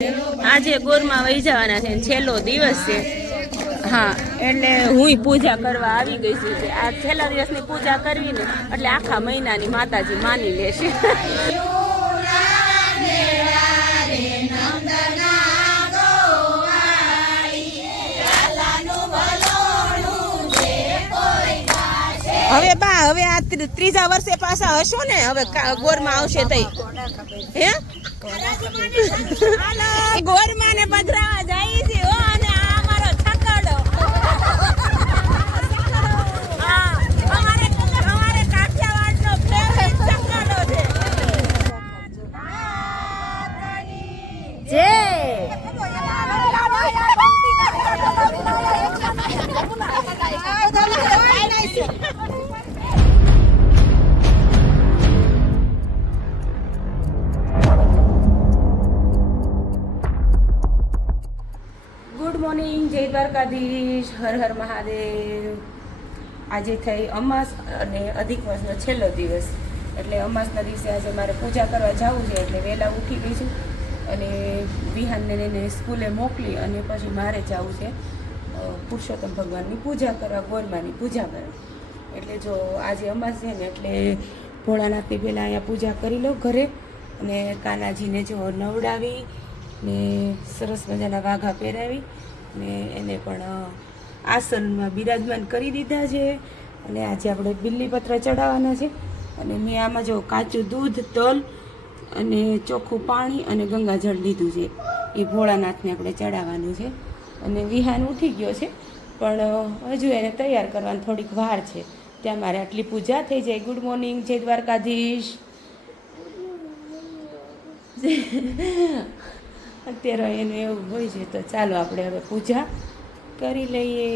આજે ગોરમાં વહી જવાના છે, છેલ્લો દિવસ છે. હા, એટલે હું પૂજા કરવા આવી ગઈ છું. આ છેલ્લા દિવસની પૂજા કરવી ને એટલે આખા મહિનાની માતાજી માની લેશે. હવે બા હવે આ ત્રીજા વર્ષે પાછા હશો ને, હવે ગોરમાં આવશે તઈ હે ગોરમાં ને પધરાવા જાય છે. ઓ અને આ અમારો છકડો અમારે કાઠિયાવાડનો ફેવરેટ છકડો છે. જય ગુડ મોર્નિંગ, જય દ્વારકાધીશ, હર હર મહાદેવ. આજે થઈ અમાસ અને અધિક માસનો છેલ્લો દિવસ, એટલે અમાસના દિવસે આજે મારે પૂજા કરવા જવું છે. એટલે વહેલા ઉઠી ગઈ છું અને વિહાનને એને સ્કૂલે મોકલી અને પછી મારે જવું છે પુરુષોત્તમ ભગવાનની પૂજા કરવા, ગોરમાની પૂજા કરવા. એટલે જો આજે અમાસ છે ને એટલે ભોળાનાથની પહેલાં અહીંયા પૂજા કરી લઉં ઘરે, અને કાનાજીને જો નવડાવી ને સરસ મજાના વાઘા પહેરાવી ને એને પણ આસનમાં બિરાજમાન કરી દીધા છે. અને આજે આપણે બિલ્લીપત્ર ચડાવવાના છે. અને મેં આમાં જો કાચું દૂધ, તલ અને ચોખ્ખું પાણી અને ગંગાજળ લીધું છે. એ ભોળાનાથને આપણે ચડાવવાનું છે. અને વિહાન ઉઠી ગયો છે પણ હજુ એને તૈયાર કરવાની થોડીક વાર છે. ત્યાં મારે આટલી પૂજા થઈ જાય. ગુડ મોર્નિંગ, જય દ્વારકાધીશ. અત્યારે એનું એવું હોય છે, તો ચાલો આપણે હવે પૂજા કરી લઈએ.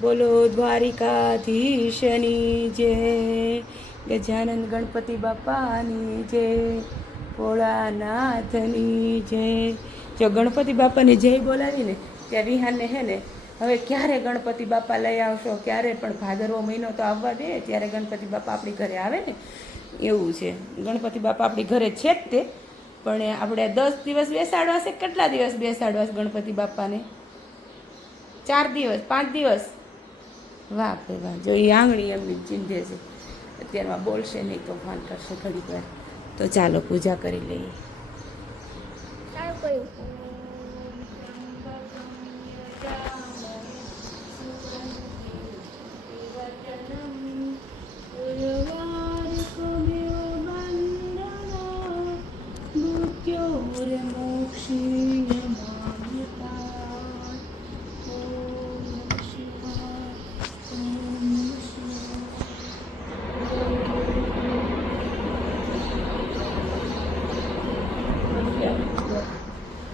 બોલો દ્વારિકાધીશની જય, ગજાનંદ ગણપતિ બાપાની જય, ભોળાનાથની જય. જો ગણપતિ બાપાની જય બોલાવીને ત્યાં વિહાનને હે ને હવે ક્યારે ગણપતિ બાપા લઈ આવશો, ક્યારે પણ ભાદરવો મહિનો તો આવવા દે ત્યારે ગણપતિ બાપા આપણી ઘરે આવે ને, એવું છે. ગણપતિ બાપા આપણી ઘરે છે જ તે, પણ આપણે 10 દિવસ બેસાડવા છે. કેટલા દિવસ બેસાડવા છે ગણપતિ બાપાને? 4 દિવસ, 5 દિવસ? વાહ ભાઈ વાહ. જો એ આંગળી એમની ચીંધે છે, અત્યારમાં બોલશે નહીં, તોફાન કરશે ઘડીક વાર. તો ચાલો પૂજા કરી લઈએ.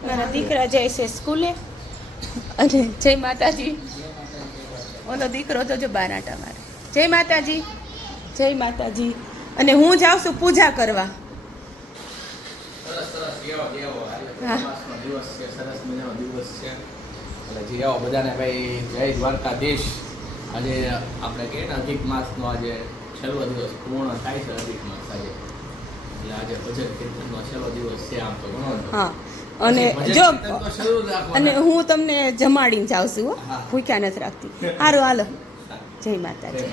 મારા દીકરા જાય છે સ્કૂલે. અને જય માતાજી. ઓલો દીકરો તો જો બારાટા મારે. જય માતાજી, જય માતાજી. અને હું જાઉં છું પૂજા કરવા. બધાને ભાઈ જય દ્વારકાધીશ. આજે આપણે કહીએ ને અધિક માસનો આજે છેલ્લો દિવસ પૂર્ણ થાય છે. અધિક માસ આજે એટલે આજે ભજન કીર્તનનો છેલ્લો દિવસ છે આમ તો ઘણો. હા, અને જો અને હું તમને જમાડીને જાઉં છું, ભૂખ્યા નથી રાખતી. સારું, હાલો. જય માતાજી.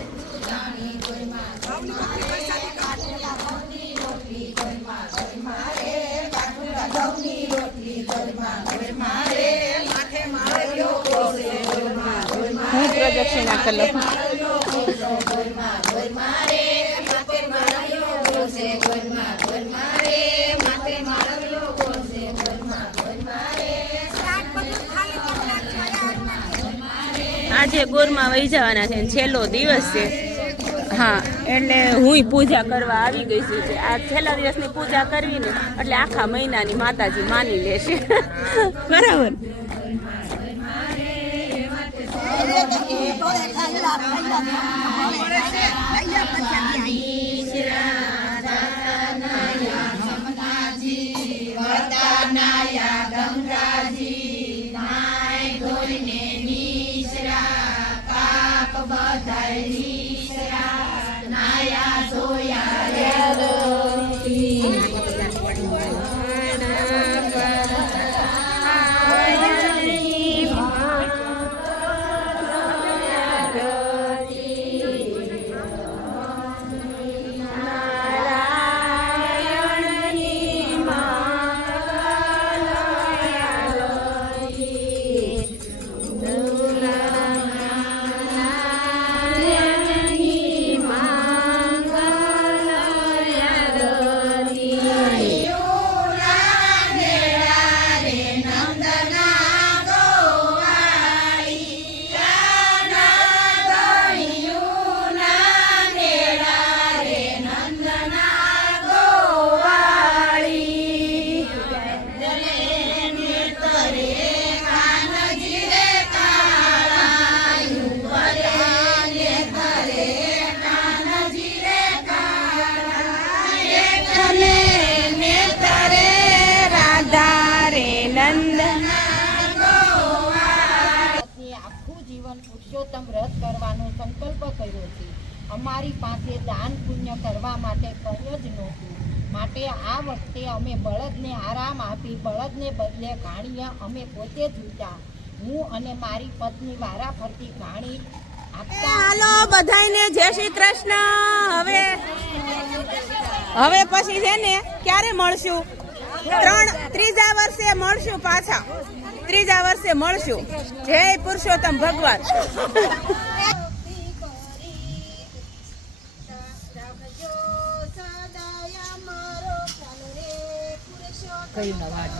હું પ્રદક્ષિણા કરી લઉં. આજે ગોરમાં વહી જવાના છે, છેલ્લો દિવસ છે. હા, એટલે હું પૂજા કરવા આવી ગઈ છું. આ છેલ્લા દિવસની પૂજા કરવી ને એટલે આખા મહિનાની માતાજી માની લેશે. બરાબર. પુરુષોત્તમ વ્રત કરવાનો સંકલ્પ કર્યો છે. અમારી પાસે દાન પુણ્ય કરવા માટે કંઈ જ નહોતું. માટે આ વખતે અમે બળદને આરામ આપી બળદને બદલે ઘાણીએ અમે પોતે જ વીટ્યા. હું અને મારી પત્ની વારા ફરતી ઘાણી આપતા. હાલો બધાયને જય શ્રી કૃષ્ણ. હવે પછી છે ને ક્યારે મળશું? ત્રીજા વર્ષે મળશું. પાછા ત્રીજા વર્ષે મળશું. જય પુરુષોત્તમ ભગવાન. કયું ના વાત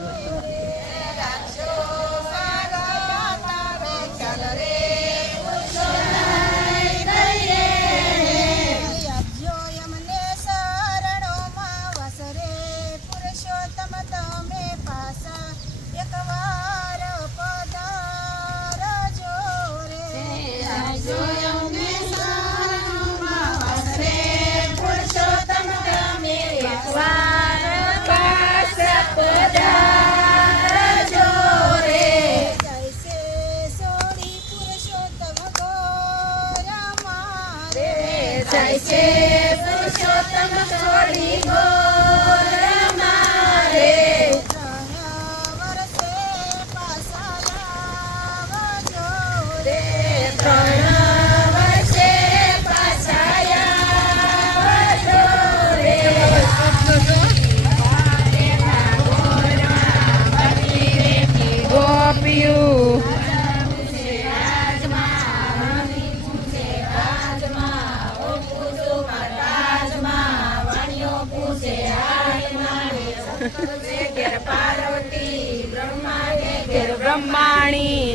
બ્રહ્માણી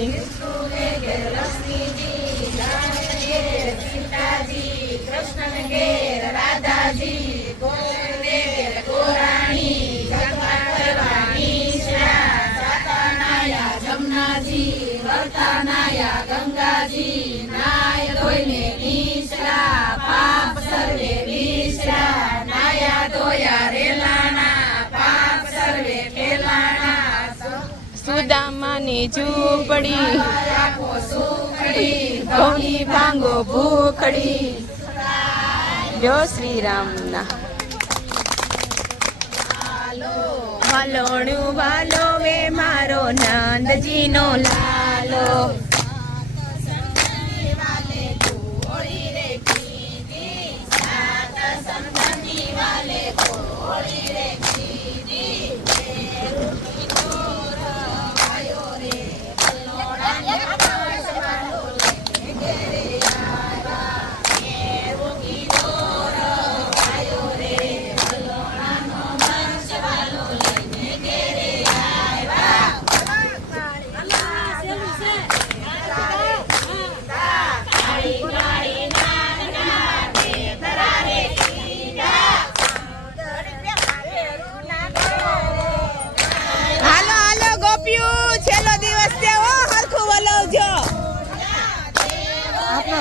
ગંગાજી નાય ધોઈને નીચલા પાપ સર્વે વિસરા નાયા ધોયા રેલાના પાપ સર્વે ફેલાના સુદામાની ઝૂંપડી ઘઉંની ભાંગો ભૂખડી. જો શ્રી રામના વાલોણું વાલો વે મારો નંદજીનો લાલો.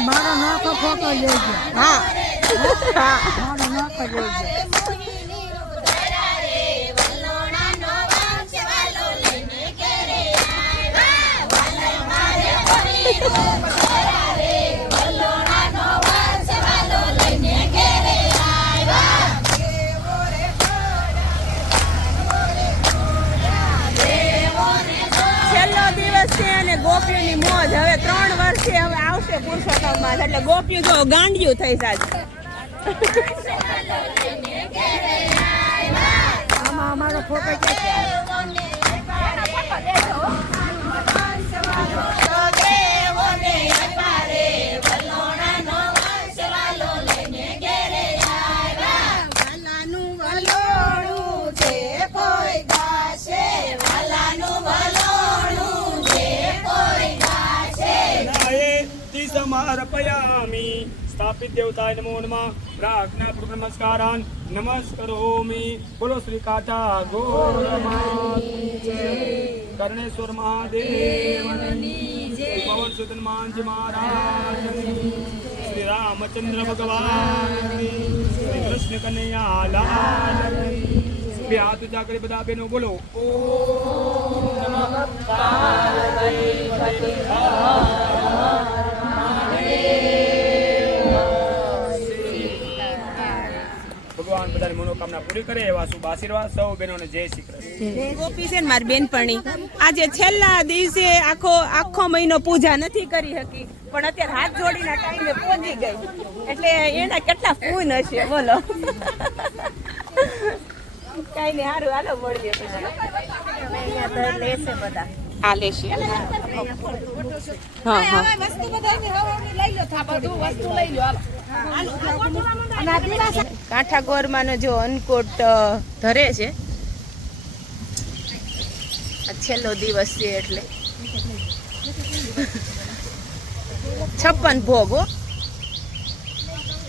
મારો નાખો ફોટો લેજો. હા મારો નાખો લેજો. છેલ્લો દિવસ છે અને ગોપીઓની મોજ. હવે 3 વર્ષે હવે આવશે પુરુષોત્તમ માસ એટલે ગોપીઓ જો ગાંડિયું થઈ જાય. આમાં અમારો ફોટો ક્યાં समर्पयामि स्थापित देवताय नमो नमः प्रार्थना पूर्वक नमस्कारान् नमस्करोमि. बोलो श्री काठा कर्णेश्वर महादेव पवन सुत हनुमान जी महाराज श्री रामचंद्र भगवान श्री कृष्ण कन्हैया लाल. બે હાથ ઊંચા કરી બધા બેનો બોલો ઓમ નમઃ પાર્વતી મનોકામના પૂરી કરે એવા શુભ આશીર્વાદ સૌ બહેનોને. જય શ્રી કૃષ્ણ. ગોપી છે ને મારી બેનપણી, આજે છેલ્લા દિવસે આખો મહિનો પૂજા નથી કરી શકી, પણ અત્યારે હાથ જોડીના ટાઈમે પહોંચી ગઈ, એટલે એના કેટલા ફૂન હશે બોલો. કઈ નહીં, સારું, હાલો મળીએ પછી. લેશે બધા, આ લેશે. હા હા, કાંઠા ગોરમાંનો જો અન્નકોટ ધરે છે. આ છેલ્લો દિવસ છે એટલે 56 ભોગ હો,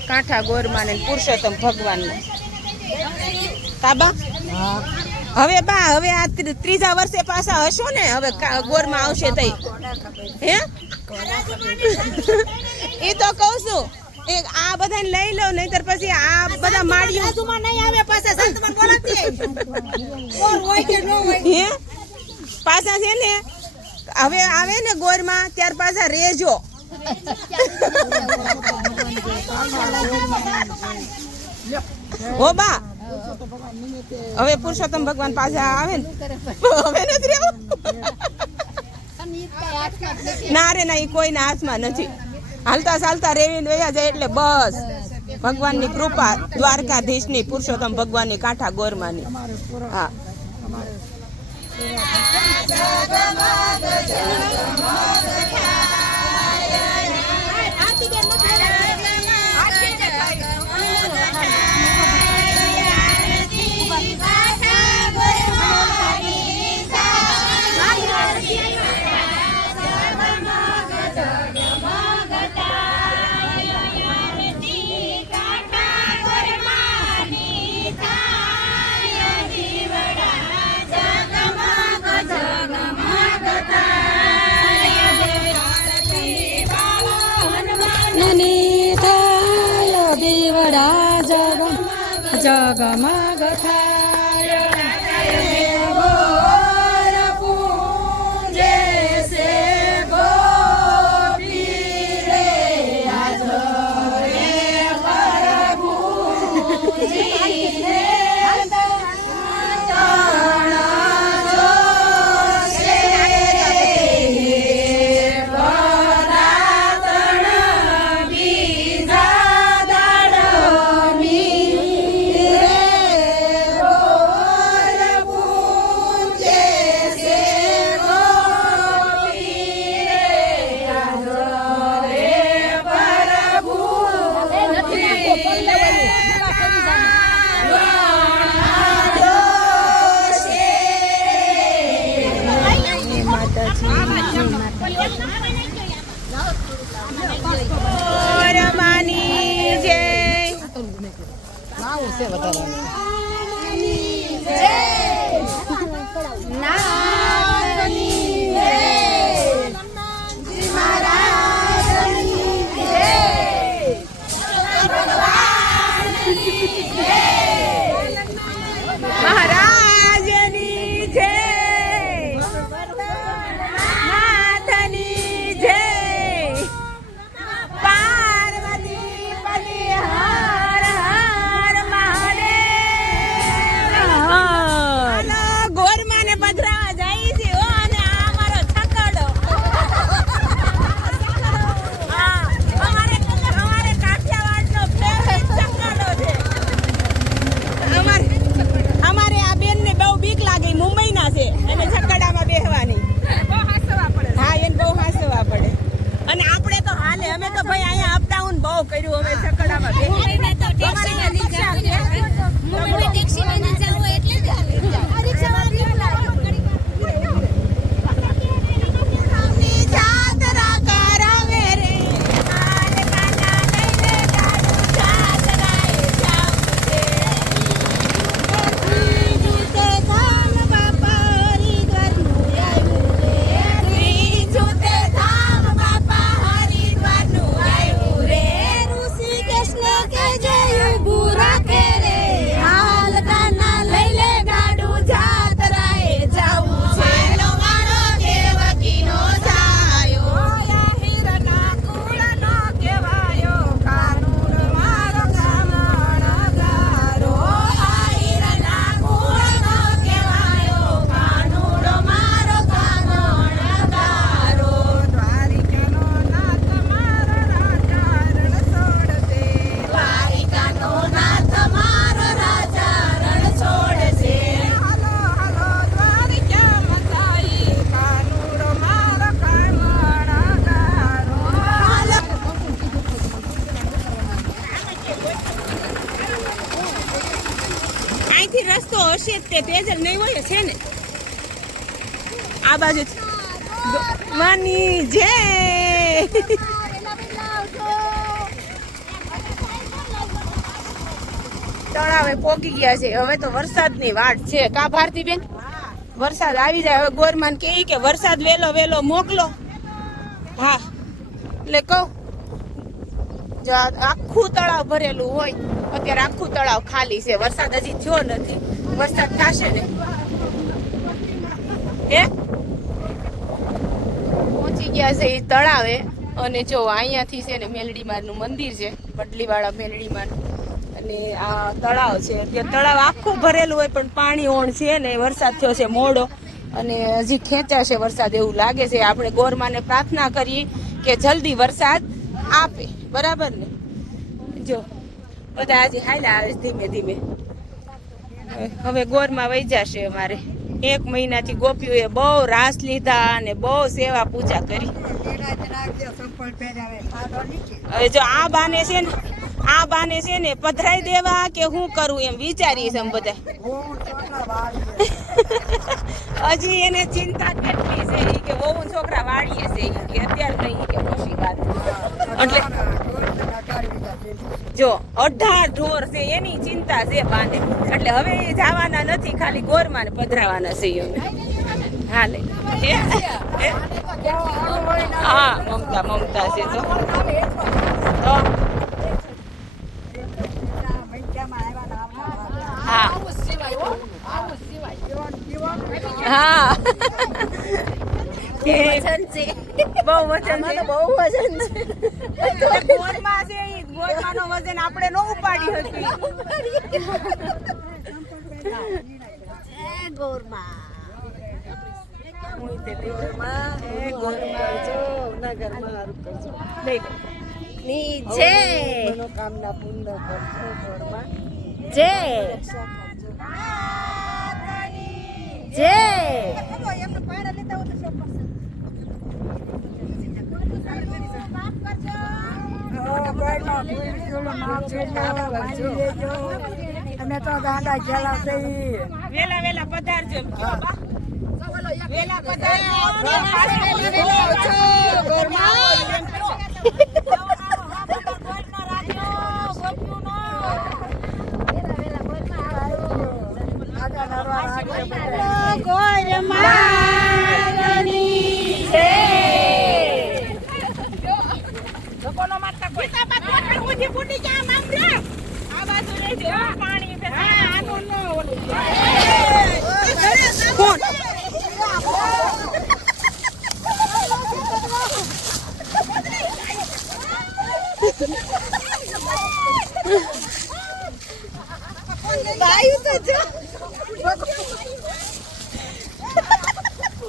કાંઠા ગોરમાં ને પુરુષોત્તમ ભગવાનનો. તાબા હવે બા, હવે આ ત્રીજા વર્ષે પાછા હશો ને, હવે ગોરમાં આવશે તઈ હે. એ તો કહું છું, એક આ બધાને લઈ લો, નહીતર પછી આ બધા માળીઓ નહીં આવે પાછા. સંતમાં બોલાતી હે પાછા છે ને, હવે આવે ને ગોરમાં ત્યાર પાછા રેજો. હો બા, હવે પુરુષોત્તમ ભગવાન પાછા આવે ને, હવે નથી રહેવું. ના રે ના, એ કોઈના હાથમાં નથી. હાલતા ચાલતા રેવીને વયા જાય એટલે બસ ભગવાનની કૃપા, દ્વારકાધીશની, પુરુષોત્તમ ભગવાનની, કાંઠા ગોરમાંની. હા, જગમગ થાય તે તેજલ નહીં હોય છે ને આ બાજુ માની જય તળાવે પોગી ગયા છે હવે તો વરસાદની વાટ છે કા ભારતીબેન વરસાદ આવી જાય હવે ગોરમાન કે વરસાદ વેલો મોકલો હા એટલે કહું જો આખું તળાવ ભરેલું હોય અત્યારે આખું તળાવ ખાલી છે વરસાદ હજી થયો નથી વરસાદ થશે ને હે પહોંચી ગયા છે એ તળાવે અને જો અહીંયાથી છે ને મેલડીમાનું મંદિર છે બદલીવાળા મેલડીમાનું અને આ તળાવ છે ત્યાં તળાવ આખું ભરેલું હોય પણ પાણી ઓણ છે ને વરસાદ થયો છે મોડો અને હજી ખેંચાશે વરસાદ એવું લાગે છે આપણે ગોરમાને પ્રાર્થના કરીએ કે જલ્દી વરસાદ આપે બરાબર ને જો બધા આજે હાલ્યા આવે ધીમે ધીમે હવે ગોરમાં વહી જશે અમારે 1 મહિનાથી ગોપીઓએ બહુ રાસ લીધા અને બહુ સેવા પૂજા કરી હવે જો આ બાને છે ને પધરાઈ દેવા કે હું કરું એમ વિચારીએ છે બધા હજી એને ચિંતા કેટલી છે ઈ કે બહુ છોકરા વાળીએ છે ઈ કે અત્યારે નહીં કે પછી વાત એટલે જો 18 ઢોર છે એની ચિંતા છે બાને એટલે હવે એ જવાના નથી ખાલી ગોરમાને પધરાવાના છે અમે હા લે હા મમતા છે તો હા હા વજન છે બહુ વજન છે ગોરમાં છે ઈ ગોરમાનો વજન આપણે ન ઉપાડી હતી નીચે મનોકામના પૂર્ણ કરજો ગોરમાં જય જય અમે તો ગાંડા ખેલા છે વેલા પધારજો વેલા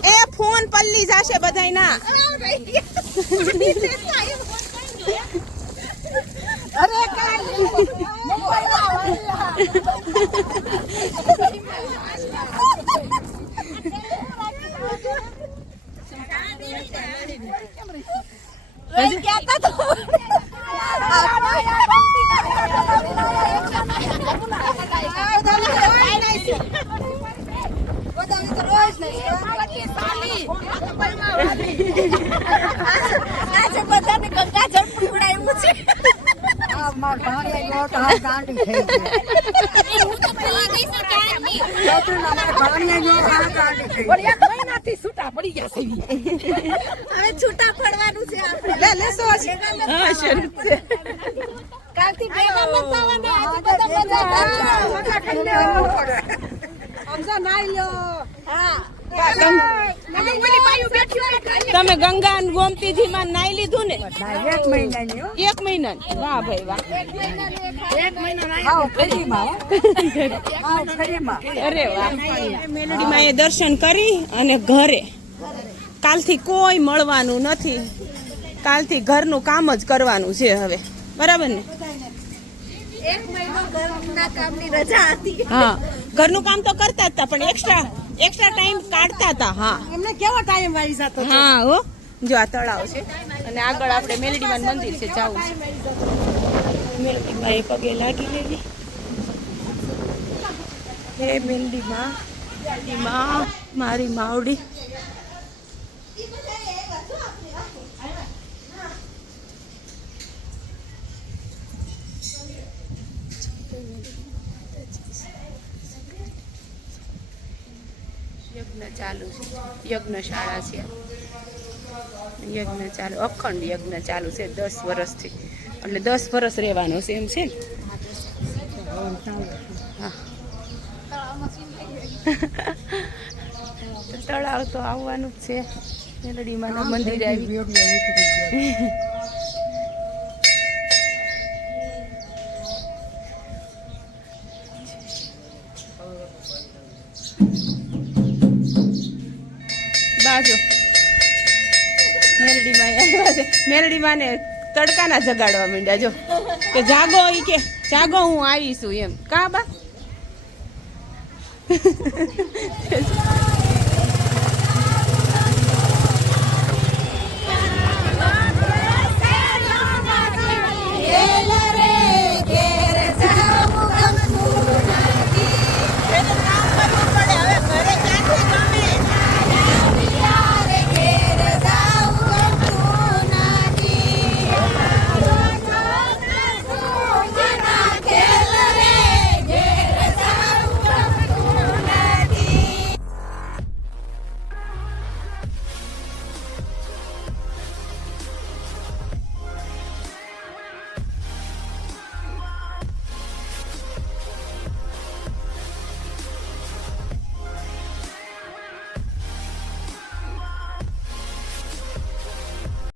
એ ફોન પલ્લી જશે બધાય ના અરે બધાને ગંગા જળ પીવડાવ્યું છે છૂટા પડી ગયા હવે છૂટા પડવાનું છે કાલથી ભેગા બતાવવાના તમે ગંગા ગોમતીજી માં નાઈ લીધું ને 1 મહિના વાહ ભાઈ વાહ અરે વાહ મેલડીમાં એ દર્શન કરી અને ઘરે કાલથી કોઈ મળવાનું નથી કાલથી ઘરનું કામ જ કરવાનું છે હવે બરાબર ને 1 મહિનો ઘરના કામની રજા હતી હા ઘરનું કામ તો કરતા હતા પણ એક્સ્ટ્રા ટાઈમ કાઢતા હતા હા અમને કેવો ટાઈમ વાળી જતો હા હો જો આ તળાવ છે અને આગળ આપણે મેલડીમાન મંદિર છે જાવું છે મેલડીમાં એ પગે લાગી લેવી હે મેલડીમાં મારી માવડી યજ્ઞ ચાલુ છે, યજ્ઞશાળા છે, યજ્ઞ ચાલુ, અખંડ યજ્ઞ ચાલુ છે 10 વર્ષથી, એટલે 10 વર્ષ રહેવાનો છે એમ છે ને. હા તળાવ તો આવવાનું જ છે. મેલડીમાના મંદિરે આવી બાજો મેલડીમાં આવ્યા છે. મેલડીમાને તડકાના જગાડવા માંડ્યા જો કે જાગો, ઈ કે જાગો હું આવીશું એમ. કા બા